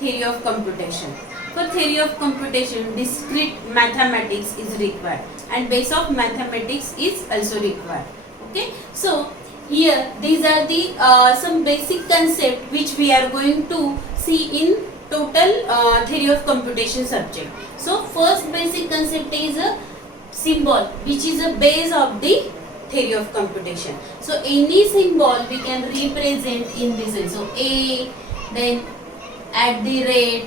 theory of computation. For theory of computation, discrete mathematics is required and base of mathematics is also required. Okay, so here these are the some basic concept which we are going to see in total theory of computation subject. So first basic concept is a symbol which is a base of the theory of computation. So any symbol we can represent in this way. So A, then at the rate,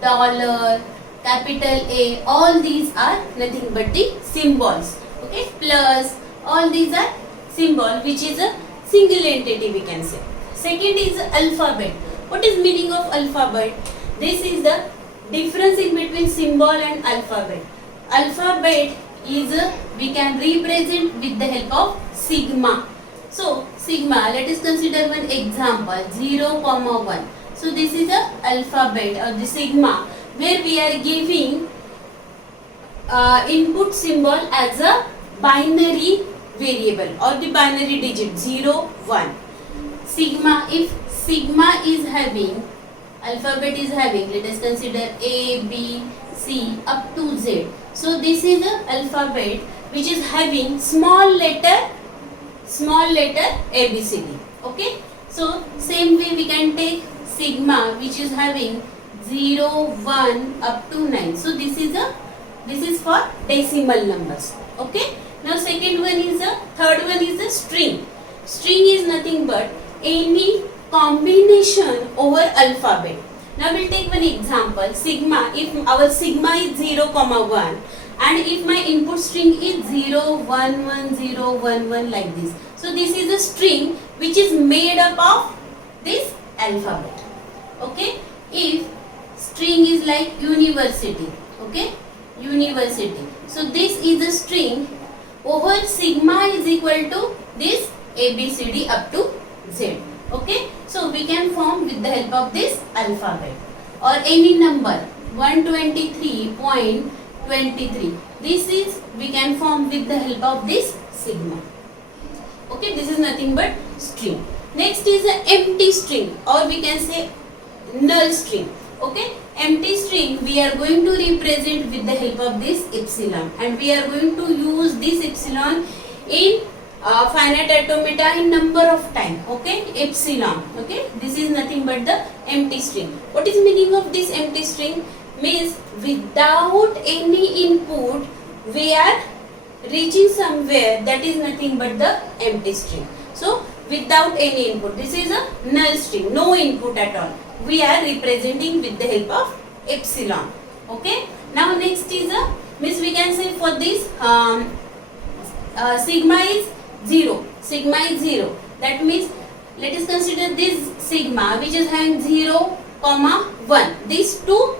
dollar, capital A, all these are nothing but the symbols. Okay, plus all these are symbol which is a single entity we can say. Second is alphabet. What is meaning of alphabet? This is the difference in between symbol and alphabet. Alphabet is we can represent with the help of sigma. So sigma, let us consider one example 0, 1. So this is the alphabet or the sigma where we are giving input symbol as a binary variable or the binary digit 0, 1. Sigma, if sigma is having, alphabet is having, let us consider A, B, C up to Z. So this is the alphabet which is having small letter ABCD. Okay, so same way we can take sigma which is having 0, 1 up to 9. So this is for decimal numbers. Okay, now second one is the third one is the string. String is nothing but any combination over alphabet. Now we'll take one example, sigma. If our sigma is 0, 1 and if my input string is 0, 1, 1, 0, 1, 1 like this. So this is a string which is made up of this alphabet. Okay, if string is like university, okay, university. So this is a string over sigma is equal to this ABCD up to Z. Okay, so we can form with the help of this alphabet or any number 123.23. This is we can form with the help of this sigma. Okay, this is nothing but string. Next is an empty string or we can say null string. Okay, empty string we are going to represent with the help of this epsilon and we are going to use this epsilon in finite automata in number of time. Okay, epsilon. Okay, this is nothing but the empty string. What is meaning of this empty string? Means without any input we are reaching somewhere, that is nothing but the empty string. So without any input, this is a null string, no input at all. We are representing with the help of epsilon. Okay, now next is a means we can say for this sigma is 0. Sigma is 0. That means let us consider this sigma which is having 0, 1. These two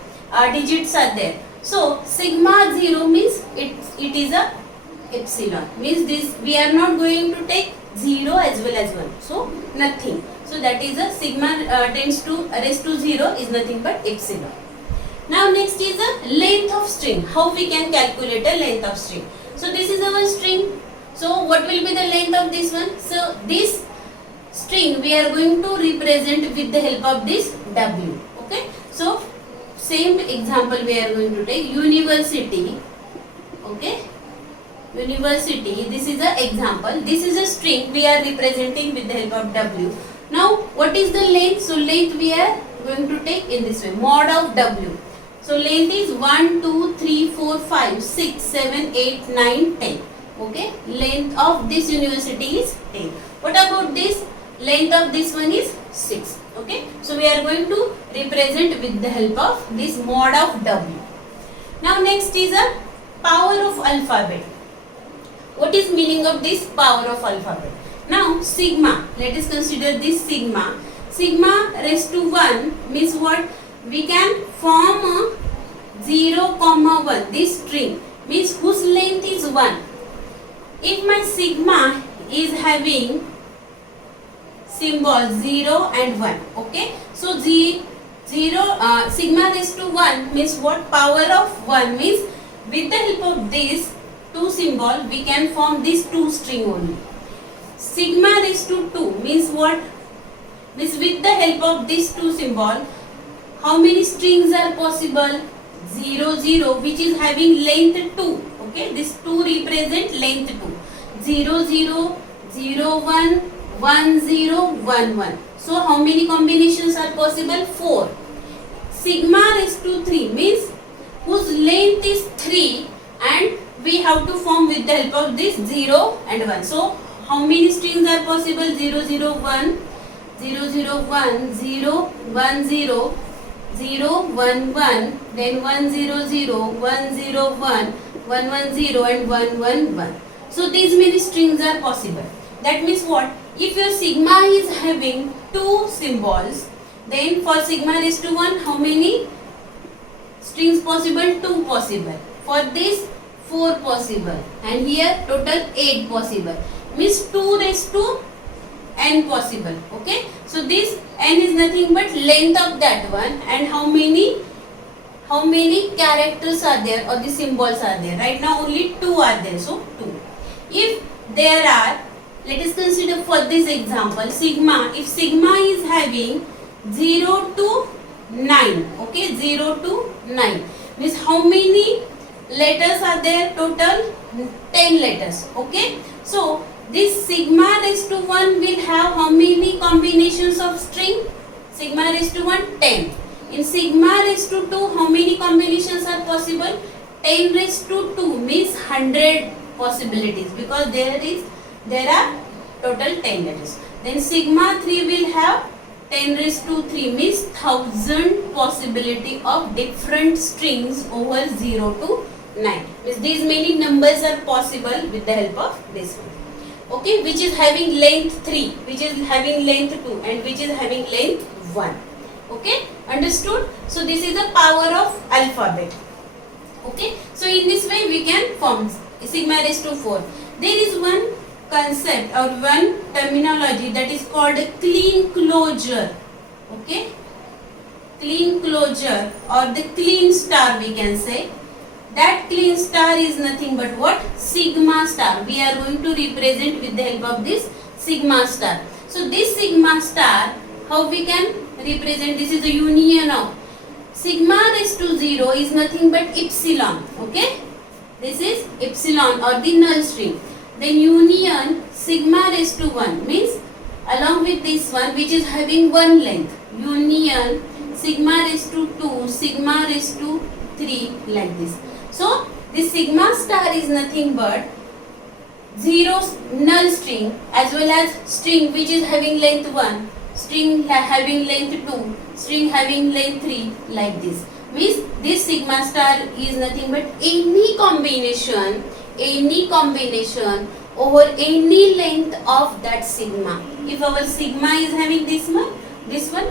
digits are there. So sigma 0 means it is a epsilon. Means this we are not going to take 0 as well as 1. So nothing. So that is a sigma tends to raise to 0 is nothing but epsilon. Now next is a length of string. How we can calculate a length of string? So this is our string. So what will be the length of this one? So this string we are going to represent with the help of this W. Okay. So same example we are going to take university. Okay. University. This is an example. This is a string we are representing with the help of W. Now what is the length? So length we are going to take in this way. Mod of W. So length is 1, 2, 3, 4, 5, 6, 7, 8, 9, 10. Okay, length of this university is 10. What about this? Length of this one is 6. Okay, so we are going to represent with the help of this mod of W. Now next is a power of alphabet. What is meaning of this power of alphabet? Now sigma, let us consider this sigma. Sigma raised to 1 means what? We can form a 0, 1. This string means whose length is 1. If my sigma is having symbol 0 and 1, okay, so sigma raised to 1 means what? Power of 1 means with the help of this two symbol we can form this two string only. Sigma raised to 2 means what? Means with the help of this two symbol how many strings are possible? 0 0, which is having length 2. Okay, this 2 represent length 2. 0 0 0 1 1 0 1 1. So how many combinations are possible? 4. Sigma raised to 3 means whose length is 3, and we have to form with the help of this 0 and 1. So how many strings are possible? 0 0 1 0 0 1 0 1 0 0 1 1, then 1 0 0 1 0 1 1 1 0 and 1 1 1. So these many strings are possible. That means what? If your sigma is having 2 symbols, then for sigma raised to 1, how many strings possible? 2 possible. For this 4 possible, and here total 8 possible. Means 2 raised to n possible. Okay, so this n is nothing but length of that one, and how many characters are there or the symbols are there? Right now only 2 are there, so 2. If there are, let us consider for this example sigma. If sigma is having 0 to 9, okay, 0 to 9 means how many letters are there? Total 10 letters. Okay, so this sigma raised to 1 will have how many combinations of string? Sigma raised to 1, 10. In sigma raised to 2, how many combinations are possible? 10 raised to 2 means 100 possibilities, because there are total 10 letters. Then sigma 3 will have 10 raised to 3 means 1000 possibility of different strings over 0 to 9. Means these many numbers are possible with the help of this one. Okay, which is having length 3, which is having length 2, and which is having length 1. Okay, understood? So this is the power of alphabet. Okay, so in this way we can form sigma raised to 4. There is one concept or one terminology that is called clean closure. Okay, clean closure or the clean star we can say. That clean star is nothing but what? Sigma star. We are going to represent with the help of this sigma star. So this sigma star, how we can represent? This is the union of sigma raised to 0 is nothing but epsilon. Okay, this is epsilon or the null string. Then union sigma raised to 1 means along with this one which is having one length. Union sigma raised to 2, sigma raised to 3, like this. So this sigma star is nothing but 0 null string as well as string which is having length 1, string having length 2, string having length 3, like this. Means this sigma star is nothing but any combination over any length of that sigma. If our sigma is having this one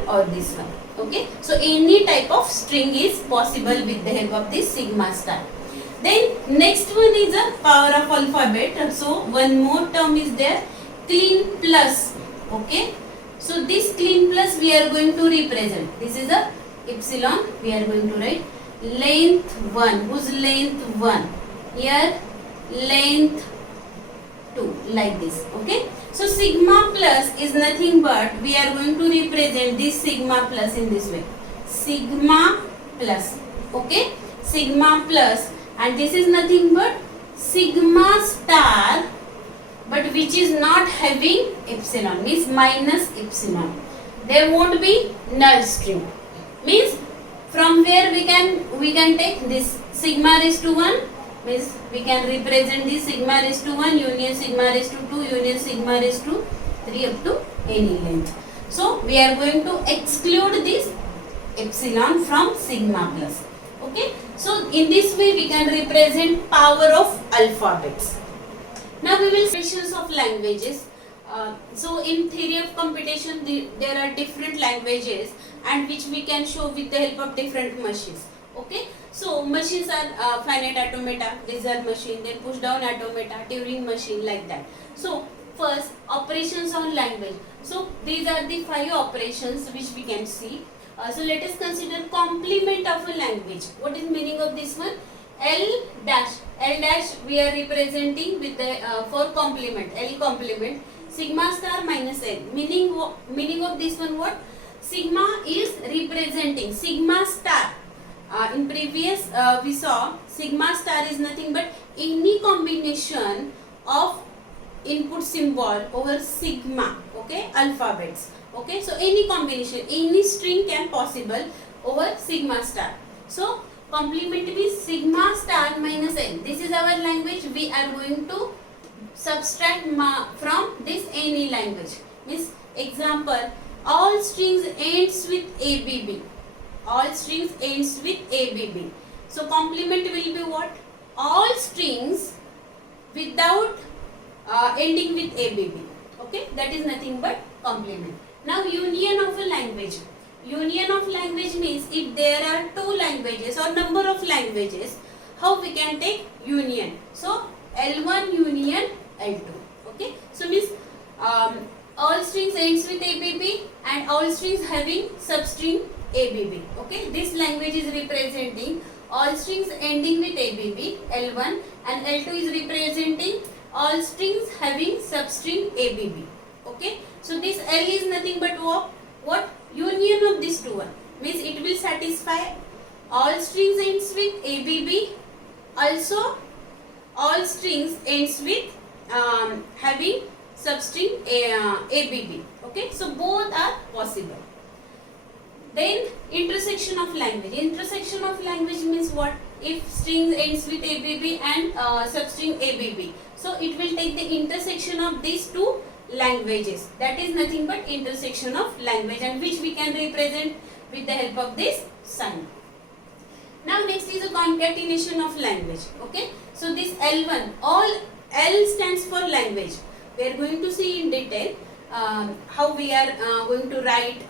or this one. Okay, so any type of string is possible with the help of this sigma star. Then next one is a power of alphabet. So one more term is there, clean plus. Okay, so this clean plus we are going to represent. This is a epsilon. We are going to write length 1. Whose length 1? Here length 2, like this. Okay, so sigma plus is nothing but we are going to represent this sigma plus in this way. Sigma plus. Okay, sigma plus. And this is nothing but sigma star, but which is not having epsilon, means minus epsilon. There won't be null string. Means from where we can take this sigma raised to 1, means we can represent this sigma raised to 1 union sigma raised to 2 union sigma raised to 3 up to any length. So we are going to exclude this epsilon from sigma plus. Okay, so in this way we can represent power of alphabets. Now we will sections of languages. So in theory of computation there are different languages and which we can show with the help of different machines. Okay, so machines are finite automata, lizard machine, then push down automata, Turing machine, like that. So first, operations on language. So these are the 5 operations which we can see. So let us consider complement of a language. What is meaning of this one? L dash we are representing with the for complement, L complement, sigma star minus L. Meaning of this one what? sigma is representing sigma star. In previous we saw sigma star is nothing but any combination of input symbol over sigma, okay, alphabets, okay. So any combination, any string can possible over sigma star. So complement means sigma star minus n. This is our language. We are going to subtract from this any language. Means example, all strings ends with ABB. All strings ends with ABB. So complement will be what? All strings without ending with ABB. Okay, that is nothing but complement. Now union of a language. Union of language means if there are two languages or number of languages, how we can take union? So L1 union L2. Okay, so means all strings ends with ABB and all strings having substring ABB. Okay, this language is representing all strings ending with ABB L1 and L2 is representing all strings having substring ABB. Okay, so this L is nothing but what? Union of these two one. Means it will satisfy all strings ends with ABB, also all strings ends with having substring ABB. Okay, so both are possible. Then intersection of language. Intersection of language means what? If strings ends with ABB and substring ABB, so it will take the intersection of these two languages. That is nothing but intersection of language, and which we can represent with the help of this sign. Now next is a concatenation of language. Okay, so this L1, all L stands for language. We are going to see in detail how we are going to write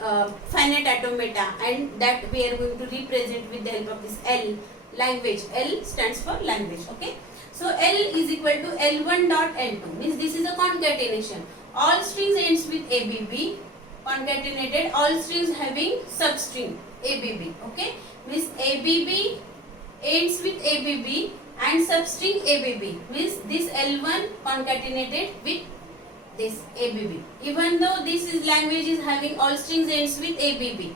finite automata, and that we are going to represent with the help of this L, language. L stands for language. Okay, so L is equal to L1 dot L2 means this is a concatenation. All strings ends with ABB, concatenated all strings having substring ABB. Okay, means ABB ends with ABB and substring ABB means this L1 concatenated with this ABB. Even though this is language is having all strings ends with ABB,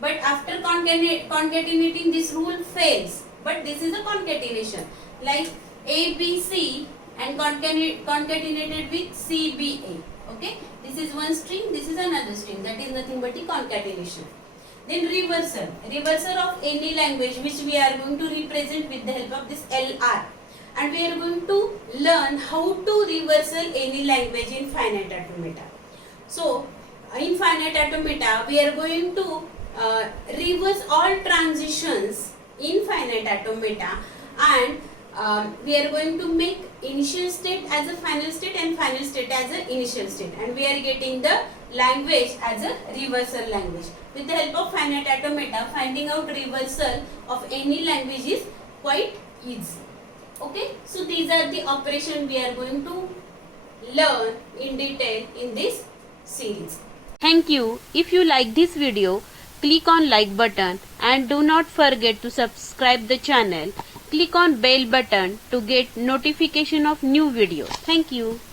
but after concatenating this rule fails. But this is a concatenation like ABC and concatenated with CBA. Okay, this is one string, this is another string. That is nothing but the concatenation. Then reversal. Reversal of any language which we are going to represent with the help of this LR. And we are going to learn how to reversal any language in finite automata. So in finite automata we are going to reverse all transitions in finite automata, and we are going to make initial state as a final state and final state as an initial state, and we are getting the language as a reversal language. With the help of finite automata, finding out reversal of any language is quite easy. Okay, so these are the operations we are going to learn in detail in this series. Thank you. If you like this video, click on like button and do not forget to subscribe the channel. Click on bell button to get notification of new videos. Thank you.